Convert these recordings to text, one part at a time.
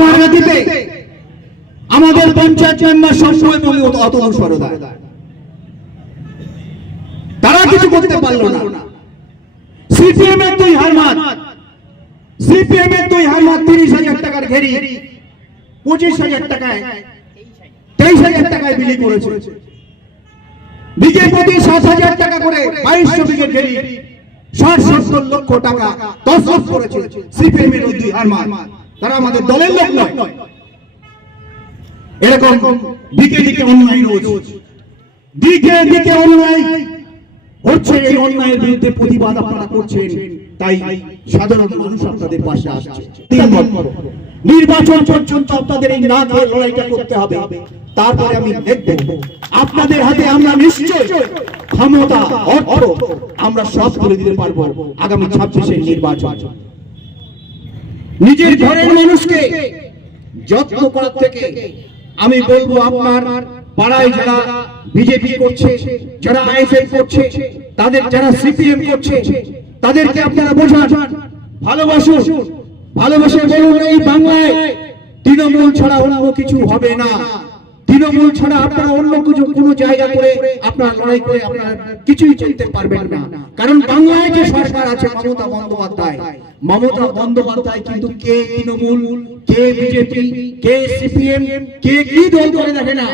কামারগাতিতে আমাদের পঞ্চায়েত মেম্বার সবসময় বলি অতল সরদা। তারা কিছু করতে পারল না। সিপিএম এর তুই হারমাত সিপিএম এর তুই হারমাত তিরিশ হাজার টাকার ঘেরি, পঁচিশ হাজার টাকায়, তেইশ হাজার টাকায় বিলি করেছে। বিজেপি সাত হাজার টাকা করে বাইশশো বিঘে ঘেরি, ষাট সত্তর লক্ষ টাকা তসরফ করেছে সিপিএম এর দুই হারমাত তারা আমাদের দলের লোক নয়। এরকম দিকে দিকে অন্যায় রোজ। দিকে দিকে অন্যায় হচ্ছে এই অন্যায়ের বিরুদ্ধে প্রতিবাদ আপনারা করছেন, তাই সাধারণ মানুষ আপনাদের পাশে আসছে। তিন নির্বাচন পর্যন্ত আপনাদের এই না খেয়ে লড়াইটা করতে হবে। তারপরে আমি দেখব। আপনাদের হাতে আমরা নিশ্চয় ক্ষমতা, অর্থ, আমরা সব করে দিতে পারব আগামী ছাব্বিশের নির্বাচন। নিজের ঘরের মানুষকে যত্ন করার থেকে আমি বলব আপনার পাড়ায় যারা বিজেপি করছে, যারা আইএসএল করছে, তাদের যারা সিপিএম করছে, তাদেরকে আপনারা বোঝান, ভালোবাসুন, ভালোবাসে বলুন এই বাংলায় তৃণমূল ছাড়া অন্য কিছু হবে না। তৃণমূল ছাড়া আপনারা অন্য কিছু কোনো জায়গা করে আপনারা লড়াই করে আপনারা কিছুই চলতে পারবেন না। কারণ বাংলায় যে সরকার আছে, মমতা বন্দ্যোপাধ্যায় মমতা বন্দ্যোপাধ্যায় কিন্তু কে তৃণমূল, কে বিজেপি, কে সিপিএম, কে কি দল করে দেখে না।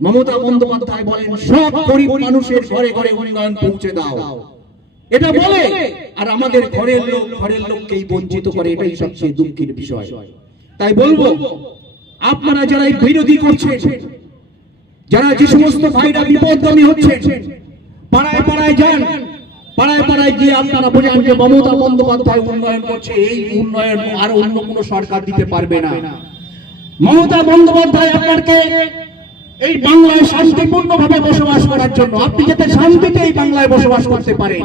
মমতা বন্দ্যোপাধ্যায় বলেন, সব গরিব মানুষের ঘরে ঘরে উন্নয়ন পৌঁছে দাও। এটা বলে। আর আমাদের ঘরের লোক, ঘরের লোককেই বঞ্চিত করে, এটাই সবচেয়ে দুঃখের বিষয়। তাই বলব আপনারা যারা এই বিরোধী করছেন, যারা যে সমস্ত ভাইরা বিপদগামী হচ্ছেন, পাড়ায় পাড়ায় যান, পাড়ায় পাড়ায় গিয়ে আপনারা বোঝান যে মমতা বন্দ্যোপাধ্যায় উন্নয়ন করছে, এই উন্নয়ন আর অন্য কোনো সরকার দিতে পারবে না। মমতা বন্দ্যোপাধ্যায় আপনাকে এই বাংলায় বসবাস করার জন্য আপনি যাতে শান্তিতে এই বাংলায় বসবাস করতে পারেন,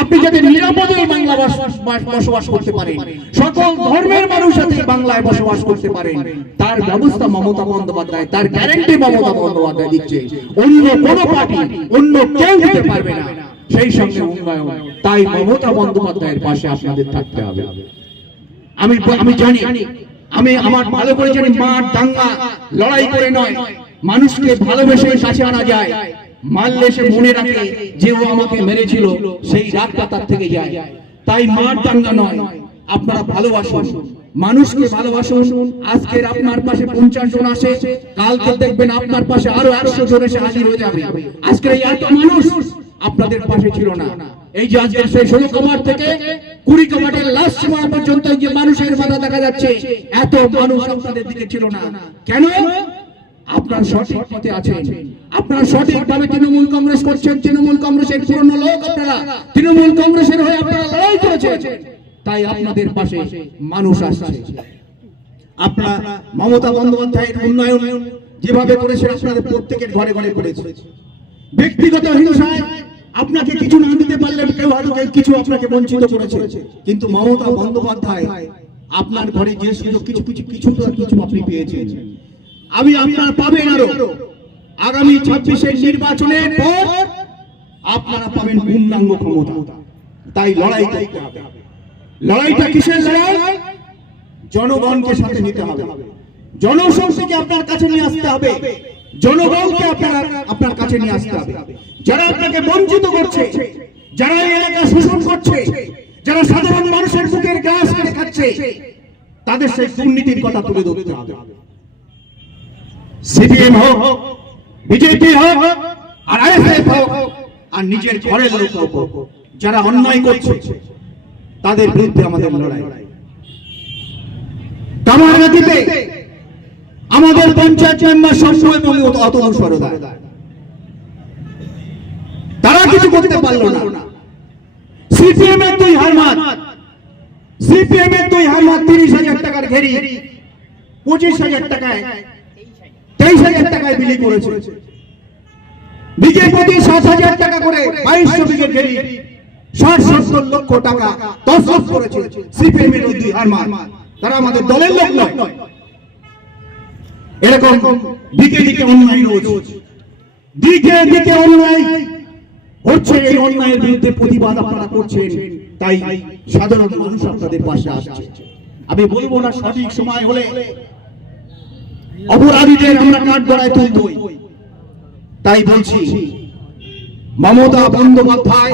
আপনি যাতে নিরাপদে এই বাংলা বসবাস করতে পারেন, সকল ধর্মের মানুষ যাতে বাংলায় বসবাস করতে পারেন, তার ব্যবস্থা মমতা বন্দ্যোপাধ্যায়, তার গ্যারেন্টি মমতা বন্দ্যোপাধ্যায় দিচ্ছে। অন্য পার্টি, অন্য কেউ দিতে পারবে না। সেই সঙ্গে উন্নয়ন, তাই মমতা বন্দ্যোপাধ্যায়ের পাশে আপনাদের থাকতে হবে। আমি আমি জানি, আমি আমার ভালো করে জানি মার দাঙ্গা লড়াই করে নয়। মানুষকে ভালোবেসে কাছে আনা যায় মারলে সে মনে রাখে যে ও আমাকে মেরেছিল, সেই রাগটা তার থেকে যায়। তাই মার দাঙ্গা নয়, আপনারা ভালোবাসুন। মানুষকে ভালোবাসুন। আজকের আপনার পাশে পঞ্চাশ জন আসে, কালকে দেখবেন আপনার পাশে আরও একশো জন এসে হাজির হয়ে যাবে। আজকে এই এত মানুষ আপনাদের পাশে ছিল না। এই যে আজকে সেই ষোলো কামার থেকে কুড়ি কামারের লাস্ট সময় পর্যন্ত যে মানুষের বাধা দেখা যাচ্ছে, এত মানুষ আপনাদের দিকে ছিল না। কেন? আপনার সঠিক পথে আছেন। আপনারা সঠিকভাবে তৃণমূল কংগ্রেস করছেন। তৃণমূল কংগ্রেসের পুরনো লোক আপনারা। তৃণমূল কংগ্রেসের হয়ে আপনারা লড়াই করেছেন। তাই আপনাদের পাশে মানুষ আসছে। আপনারা মমতা বন্দ্যোপাধ্যায়ের উন্নয়ন যেভাবে করেছে আপনাদের প্রত্যেকের ঘরে ঘরে করেছে। ব্যক্তিগত হিংসায় আপনাকে কিছু না দিতে পারলেন কেউ হয়তো কিছু আপনাকে বঞ্চিত করেছে। কিন্তু মমতা বন্দ্যোপাধ্যায় আপনার ঘরে যে সুযোগ কিছু কিছু কিছু তো কিছু আপনি পেয়েছেন। আমি আপনারা পাবেন আরও আগামী ছাব্বিশের নির্বাচনের পর আপনারা পাবেন পূর্ণাঙ্গ ক্ষমতা। তাই লড়াই করতে হবে। লড়াইটা কিসের লড়াই? জনগণকে সাথে নিতে হবে। জনশক্তিকে আপনার কাছে নিয়ে আসতে হবে। জনগণকে আপনার আপনার কাছে নিয়ে আসতে হবে। যারা আপনাকে বঞ্চিত করছে, যারা এই এলাকা শোষণ করছে, যারা সাধারণ মানুষের বুকের গ্যাস কেটে খাচ্ছে, তাদের সেই দুর্নীতির কথা তুলে ধরতে হবে। সিপিএম হোক, বিজেপি হোক আর আইএসএফ হোক, আর নিজের ঘরের লোক হোক, যারা অন্যায় করছে, তাদের বিরুদ্ধে আমাদের লড়াই। আমাদের পঞ্চায়েত সবসময় সরদা তারা কিছু করতে পারল না। সিপিএম এর তুই হারমাত সিপিএম এর তুই হারমাত তিরিশ হাজার টাকার ঘেরি, পঁচিশ হাজার টাকায় তেইশ হাজার টাকায় বিলি করেছে। বিজেপি সাত হাজার টাকা করে বাইশশো ষাট সত্তর লক্ষ টাকা করেছে তারা আমাদের দলের লোক নয়। এরকম দিকে দিকে অন্যায় রোজ। দিকে দিকে অন্যায় হচ্ছে এই অন্যায়ের বিরুদ্ধে প্রতিবাদ আপনারা করছেন, তাই সাধারণ মানুষ আপনাদের পাশে আসছে। আমি বলব না সঠিক সময় হলে অপরাধীদের আমরা কাঠ গড়ায় তাই বলছি মমতা বন্দ্যোপাধ্যায়